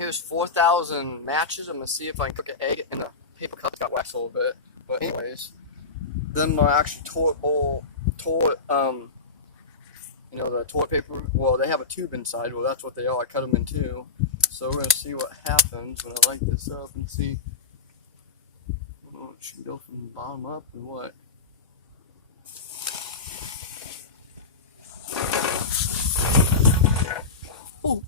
Here's 4,000 matches. I'm gonna see if I can cook an egg in the paper cup. Got waxed a little bit, but anyways, then my actual toilet bowl, you know, the toilet paper. Well, they have a tube inside. Well, that's what they are. I cut them in two. So we're gonna see what happens when I light this up and see. Oh, it should go from the bottom up or what? Oh.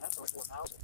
That's like 4,000.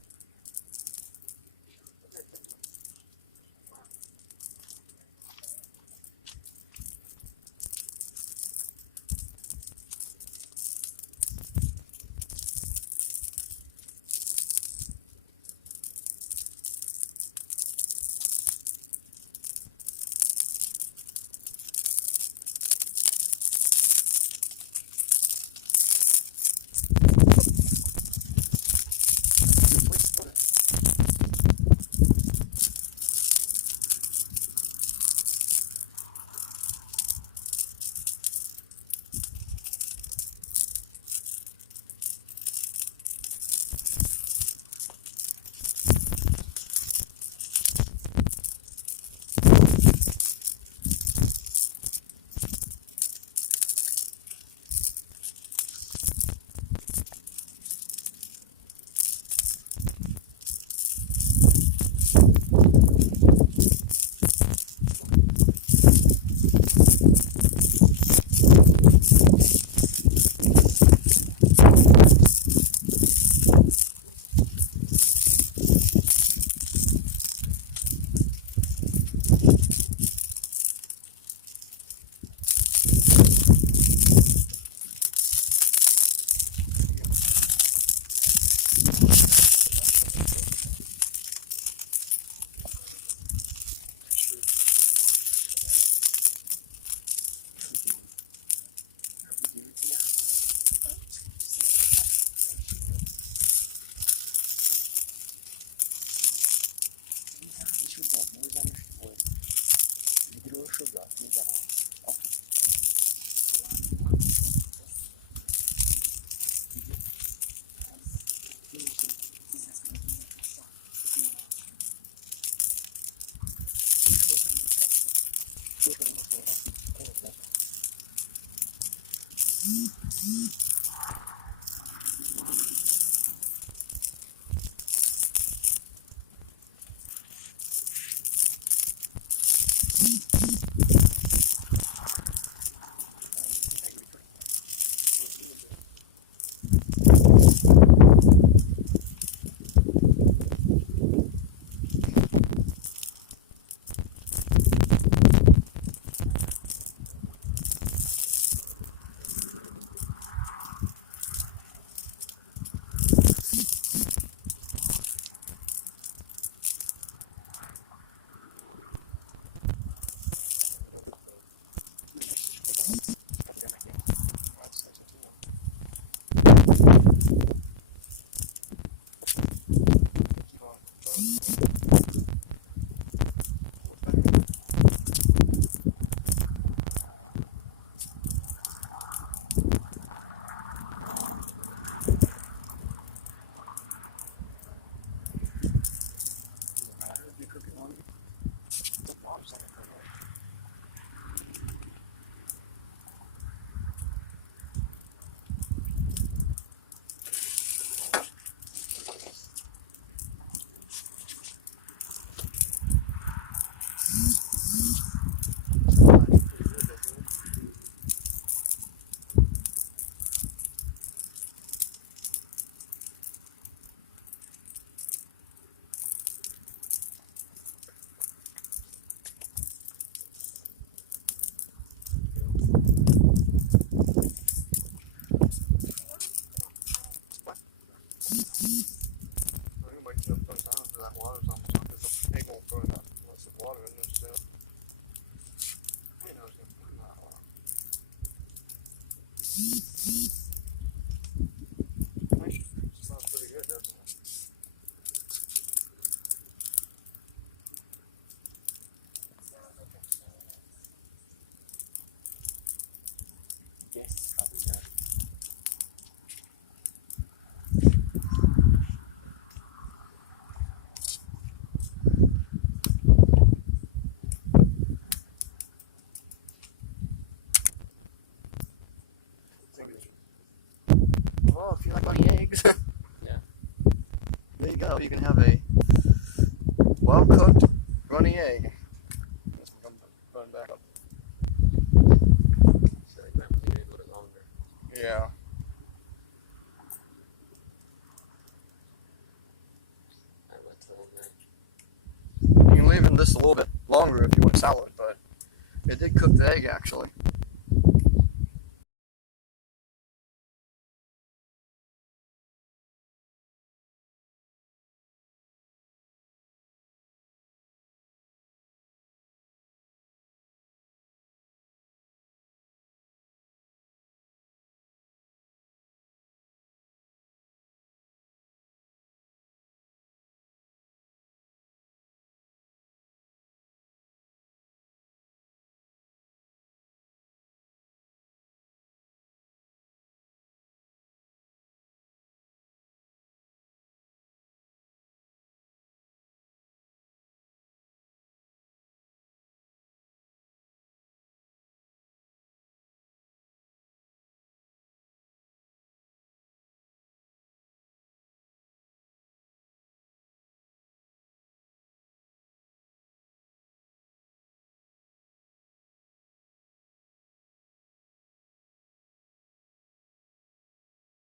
You like runny eggs? Yeah. There you go. You can have a well-cooked runny egg. This will come run back up. So like that was even a little longer. Yeah. Alright, let's that. You can leave in this a little bit longer if you want salad, but it did cook the egg actually.